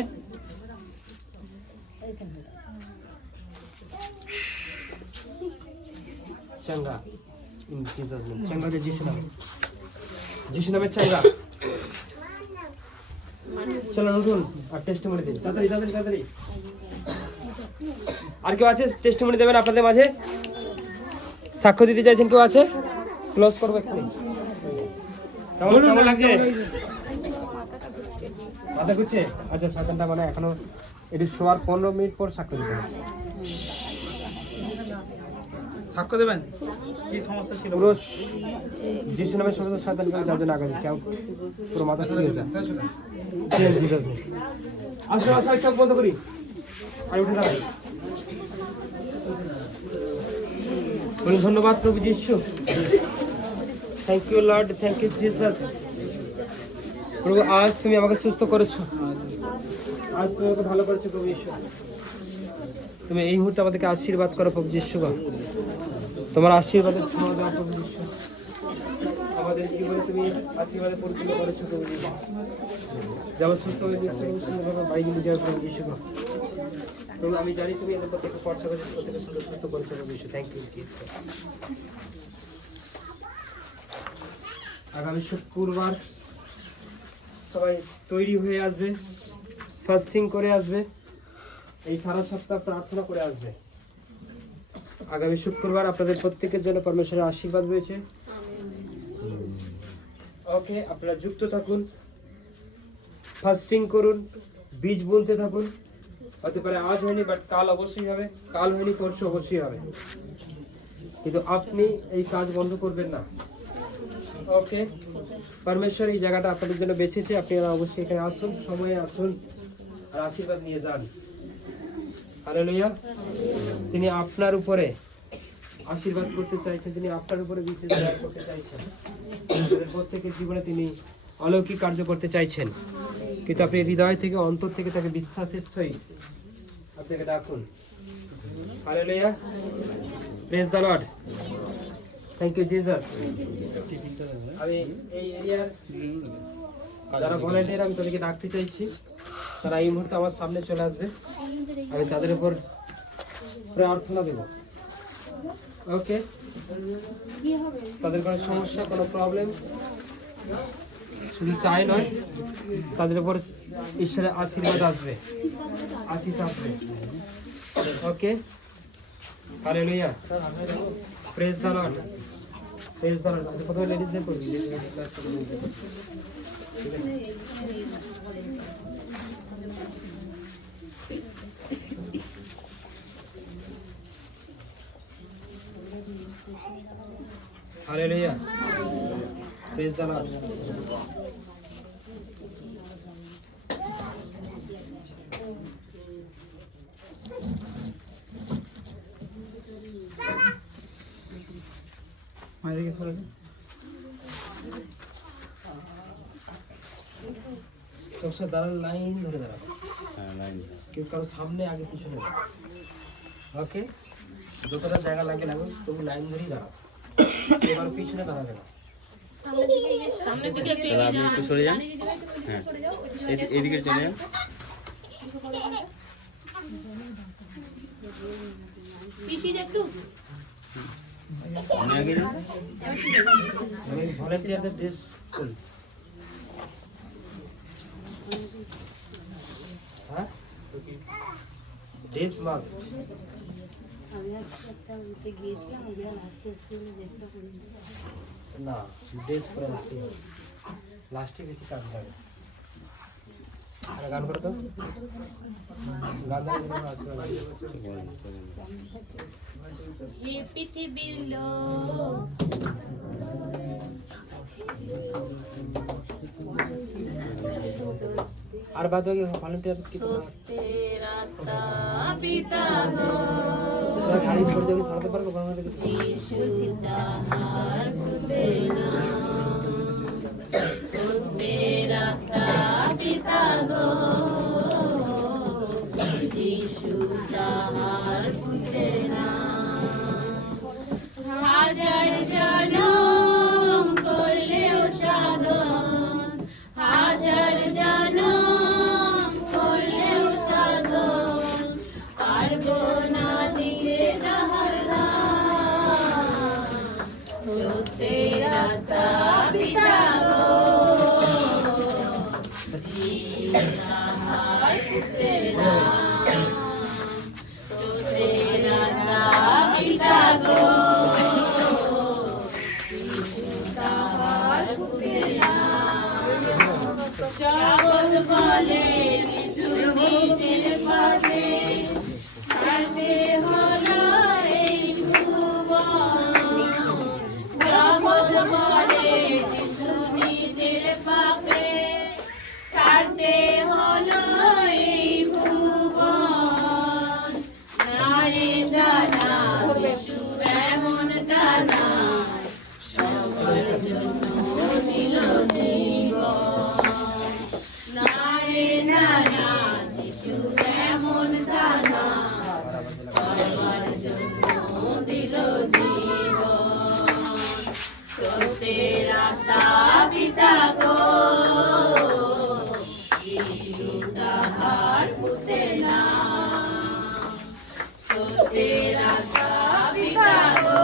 চাঙ্গা ইন জিসাস নেম। চাঙ্গা হচ্ছে যিশু নামে। যিশু নামে চাঙ্গা। চলো নতুন আর টেস্টিমনি দিন। তাড়াতাড়ি তাড়াতাড়ি তাড়াতাড়ি। আর কেউ আছে টেস্টিমনি দেবেন আপনাদের মাঝে? সাক্ষ্য দিতে চাইছেন কেউ আছে? ক্লোজ করবো এক্ষুনি। কেমন লাগছে? মাথা ঘুরছে? আচ্ছা, শয়তানটা মানে এখনো এটি শোয়ার 15 মিনিট পর সাক্ষ্য দিতে হবে। সাক্ষ্য দেবেন? কি সমস্যা ছিল? পুরো যিশু নামে সমস্ত শয়তানকে যার জন্য আঘাত দিচ্ছে, পুরো মাথা ঠিক হয়েছে। আসো আসো, চোখ বন্ধ করি আর উঠে দাঁড়াই। বলুন ধন্যবাদ প্রভু যিশু। Thank you Lord, thank you Jesus. প্রভু আজ তুমি আমাকে সুস্থ করেছো, আজ তুমি আমাকে ভালো করেছো প্রভু যিশু। তুমি এই মুহূর্তে আমাদেরকে আশীর্বাদ করো প্রভু যিশু। তোমার আশীর্বাদের ছোঁয়া দাও প্রভু যিশু। আমাদের জীবনে তুমি আশীর্বাদে পরিপূর্ণ করেছো প্রভু যিশু। যেমন সুস্থ হয়ে যাচ্ছে বাড়ি নিয়ে যাও প্রভু যিশু। প্রভু আমি জানি তুমি এদের প্রত্যেককে খরচা করেছো, প্রত্যেককে সুন্দর সুস্থ করেছো প্রভু যিশু। Thank you Jesus. আগামী শুক্রবার সবাই তৈরি হয়ে আসবে, ফাস্টিং করে আসবে, এই সারা সপ্তাহ প্রার্থনা করে আসবে। আগামী শুক্রবার আপনাদের প্রত্যেকের জন্য পরমেশ্বরের আশীর্বাদ রয়েছে। ওকে, আপনারা যুক্ত থাকুন, ফাস্টিং করুন, বীজ বুনতে থাকুন। হতে পারে আজ হয়নি, বাট কাল অবশ্যই হবে, কাল হয়নি পরশু অবশ্যই হবে। কিন্তু আপনি এই কাজ বন্ধ করবেন না। ওকে, পরমেশ্বর এই জায়গাটা আপনাদের জন্য বেছেছে। আপনারা অবশ্যই এখানে আসুন, সময়ে আসুন আর আশীর্বাদ নিয়ে যান। হালেলুয়া। তিনি আপনার উপরে আশীর্বাদ করতে চাইছেন, তিনি আপনার উপরে বিশেষ দয়া করতে চাইছেন। প্রত্যেকের জীবনে তিনি অলৌকিক কার্য করতে চাইছেন, কিন্তু আপনি হৃদয় থেকে অন্তর থেকে তাকে বিশ্বাসের সহিত আপনাকে ডাকুন। Hallelujah. Praise the lord. Thank you Jesus. আমি এই এরিয়ার যারা ভলেন্টিয়ার আমি তাদেরকে ডাকতে চাইছি, তারা এই মুহূর্তে আমার সামনে চলে আসবে। আমি তাদের উপর প্রার্থনা দেব। ওকে, তাদের কোনো সমস্যা, কোনো প্রবলেম, শুধু তাই নয়, তাদের উপর ঈশ্বরের আশীর্বাদ আসবে, আশিস আসবে। Okay, hallelujah. Praise the lord, praise the lord. প্রথমে লেডিসদের করবি। Hallelujah. Praise the Lord. মায়ের সরে সবসময় দাঁড়ান, লাইন ধরে দাঁড়ান। কেউ কারো সামনে আগে পিছনে। ওকে, যতটা জায়গা লাগে লাগুন, তবু লাইন ধরেই দাঁড়াও। এবার পিছনে দাঁড়াবে না। সামনের দিকে একটু তাহলে এগিয়ে আপনি যান। একটু সরে যান। রানী দিদিভাই, তুমি একটু হ্যাঁ। সরে যাও। এদিকে চলে যান। পিছিয়ে একটু। আমি আগে যান। আমি ভলেন্টিয়ারদের ড্রেস করি। হ্যাঁ ড্রেস মাস্ট না, ড্রেস পরে আসতে হবে, লাস্টে বেশি কাজ লাগে। গান করে তো গান এ পৃথিবীর লোক আর বাদ বাকি ভলেন্টিয়ার কি সত্যের আত্মা পিতা গো গাড়ি করে যাবি ছড়াতে পারবো বাংলাদেশ যিশু তাহার পুতে না সত্যের আত্মা পিতা গো যিশু তাহার পুতে না হাজার জনম করলেও সাধন হাজার জনম করলেও সাধন পারবো না দিকে তাহার দান সত্যের আত্মা পিতা গো যিশু তাহার পুতে না সত্যের আত্মা পিতা গো জগৎ বলে শিশু নিজের পাশে ছাড়তে হলো এই ভুবন জগৎ বলে শিশু নিজের পাপে ছাড়তে হলো এই ভুবন নারে দানা শিশু এমন দানা সবার জন্য দিল জীবন নারে দানা শিশু এমন দানা সবার জন্য দিল জীবন সত্যের আত্মা পিতা গো যিশু তাহার পুতে না সত্যের আত্মা পিতা গো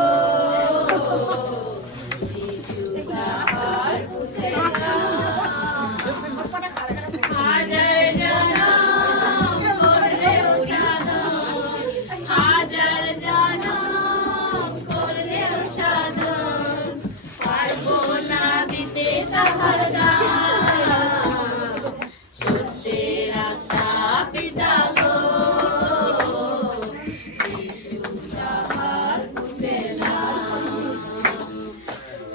যিশু তাহার পুতে না হাজার জনম করলেও সাধন হাজার জনম করলেও সাধন পারবো না দিতে তাহার দান সত্যের আত্মা পিতা গো যিশু তাহার পুতে না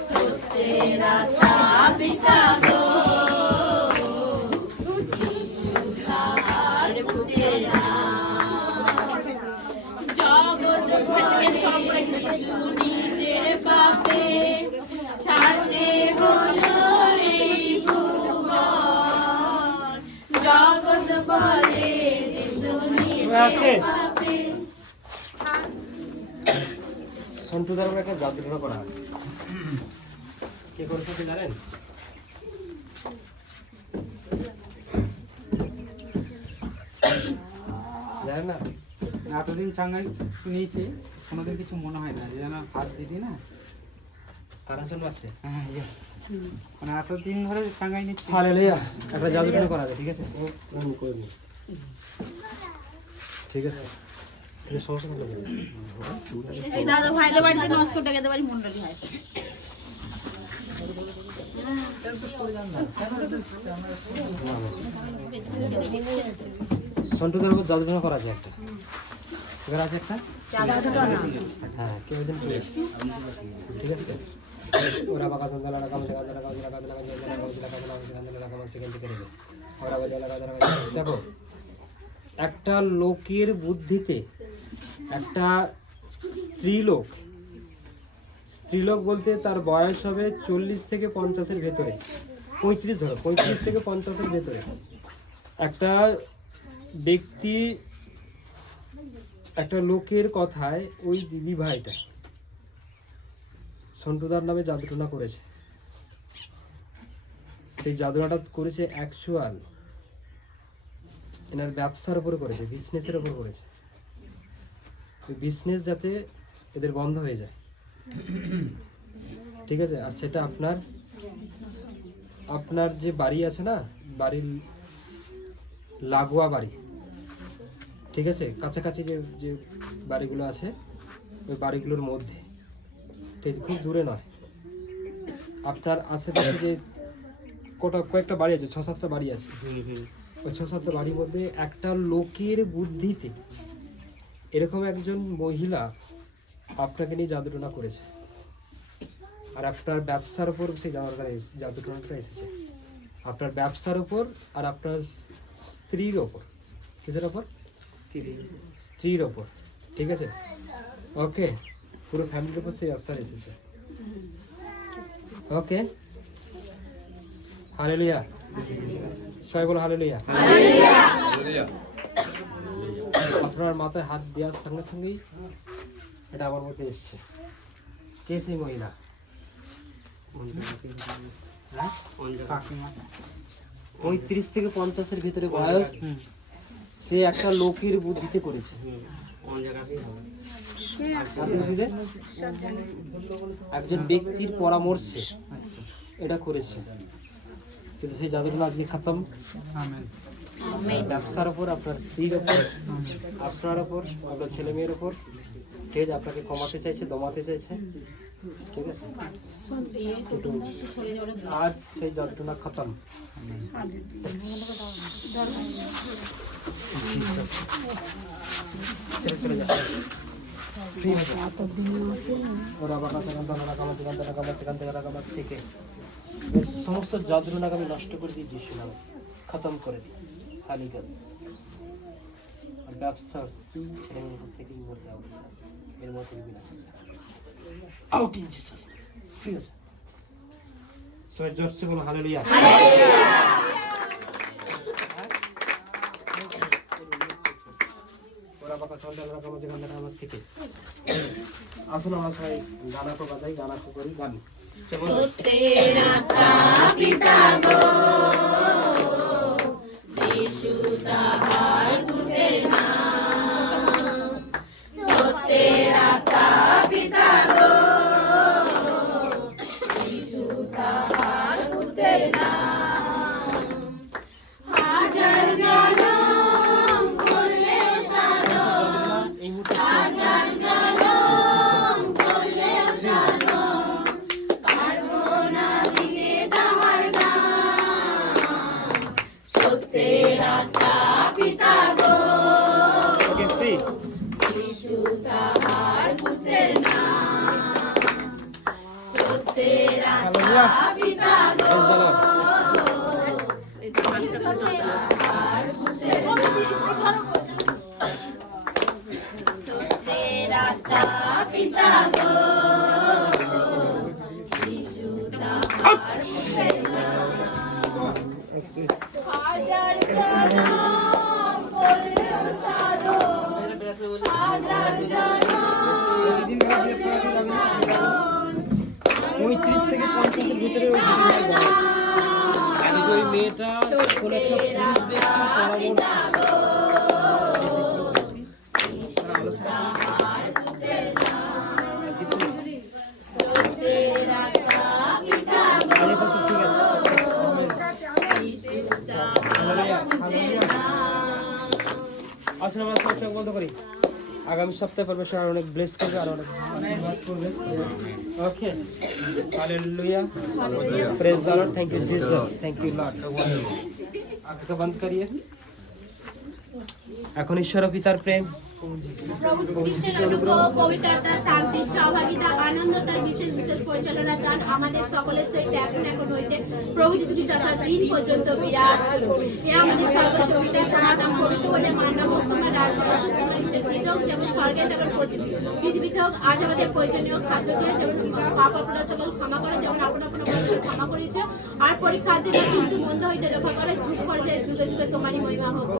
সত্যের আত্মা পিতা গো যিশু তাহার পুতে না জগৎ ভরে যিশু নিজের পাপে ছাড়তে হলো এই ভুবন জগৎ বলে যিশু নিজের পাপে সন্টুদার উপর একটা জাদুঘর করা আছে কে করেছে কি জানেন জানেন না এতদিন চাঙ্গাই শুনিয়েছি কোনোদিন কিছু মনে হয় না যে যেন হাত দিদি না কারা শুনবাচ্ছে হ্যাঁ yes। মানে এতদিন ধরে চাঙ্গাই নিচ্ছি হালেলুয়া একটা জাদুঘর করা আছে ঠিক আছে ও আমি করে দিই ঠিক আছে এটা সমস্যা হলো এই দাদা ভাইদের বাড়িতে নমস্কার টাকাতে বাড়ি মন্ডলী হয় সন্টুদার উপর জাদুঘর করা আছে একটা এবার আছে একটা হ্যাঁ কেউ একজন করেছে ঠিক আছে ওরা বাঁকা সন্ধ্যা লাগা কামছে কাঁদা লাগা কামছে কাঁদা লাগা জল লাগা কামছে কাঁদা লাগা কাঁদা লাগা কামছে সেখান থেকে নেবে ওরা বাজে লাগা লাগা দেখো একটা লোকের বুদ্ধিতে একটা স্ত্রীলোক বলতে তার বয়স হবে 40 থেকে 50-এর ভেতরে 35 ধরো 35 থেকে 50-এর ভেতরে একটা ব্যক্তি একটা লোকের কথায় ওই দিদি ভাইটা সন্টুদার নামে জাদুটোনা করেছে। সেই জাদুটাটা করেছে অ্যাকচুয়াল এনার ব্যবসার উপরে করেছে, বিজনেসের উপর করেছে। বিজনেস যাতে এদের বন্ধ হয়ে যায়, ঠিক আছে। আর সেটা আপনার যে বাড়ি আছে না, বাড়ির লাগোয়া বাড়ি, ঠিক আছে, কাছাকাছি যে বাড়িগুলো আছে ওই বাড়িগুলোর মধ্যে, ঠিক খুব দূরে নয়। আপনার আশেপাশে যে কয়েকটা বাড়ি আছে, 6-7টা বাড়ি আছে, ওই 6-7টা বাড়ির মধ্যে একটা লোকের বুদ্ধিতে এরকম একজন মহিলা আপনাকে নিয়ে জাদুটোনা করেছে। আর আপনার ব্যবসার উপর সেই জাদুটোনাটা এসেছে, আপনার ব্যবসার উপর আর আপনার স্ত্রীর ওপর। কিসের ওপর? স্ত্রীর ওপর, ঠিক আছে। ওকে, পুরো ফ্যামিলির উপর সেই আশ্বাস এসেছে। ওকে, হালেলুয়া, সবাই বলো হালেলুয়া। আপনার মাথায় হাত দেওয়ার সঙ্গে সঙ্গেই এটা আমার মধ্যে এসছে। কে সেই মহিলা? 35 থেকে 50-এর ভিতরে বয়স। সে একটা লোকের বুদ্ধিতে করেছে, একজন ব্যক্তির পরামর্শে এটা করেছে, কিন্তু সেই জাদুগুলো আজকে খতম। ব্যবসার উপর, আপনার স্ত্রীর উপর, আপনার উপর, আপনার ছেলে মেয়ের উপর, ঠিক আছে, আপনাকে কমাতে চাইছে, দমাতে চাইছে, ঠিক আছে। আজ সেই জাদুটা খতম। চলে যাবে। সমস্ত জাদুটাকে আমি নষ্ট করে দিই যিশু নামে, খতম করে দিই। খালি গাছ ব্যবসা থেকে এর মতো আউট ইন জিসাস। ঠিক আছে, সবাই জোরসে বলো হালেলুয়া। আসুন আমরা সবাই গানা তো বাজাই, গানা তো করি, গান মেয়েটা আসলে আমরা সবসময় বন্ধ করি। আগামী সপ্তাহে পরমেশ্বর আর অনেক ব্লেস করবে, আর অনেক করবে। Okay, hallelujah, praise the lord, thank you Jesus, thank you lord. आंखें बंद करिए। এখন ঈশ্বর পিতার প্রেম, প্রভু খ্রিস্টের অনুগ্রহ, পবিত্রতা, শান্তি, সহভাগিতা, আনন্দ, তার বিশেষ বিশেষ পরিচালনা দান আমাদের সকলের সহিত এখন হইতে প্রভু যীশু খ্রিস্ট আসার দিন পর্যন্ত বিরাজ করুন। হে আমাদের সর্বোচ্চ পিতা, তোমার নাম পবিত্র বলে মান্য হোক, তোমার রাজ্য আসুক, তোমার ইচ্ছা সিদ্ধ হোক যেমন স্বর্গে তেমন পৃথিবীতে হোক। আজ আমাদের প্রয়োজনীয় খাদ্য দিয়ে যেমন পাপ অপরাধ সকল ক্ষমা করো, যেমন আপন আপন অপরাধ ক্ষমা করেছে। আর পরীক্ষা দিন কিন্তু মন্দ হইতে রক্ষা করে, যুগ পর্যায়ে যুগে যুগে তোমারই মহিমা হোক।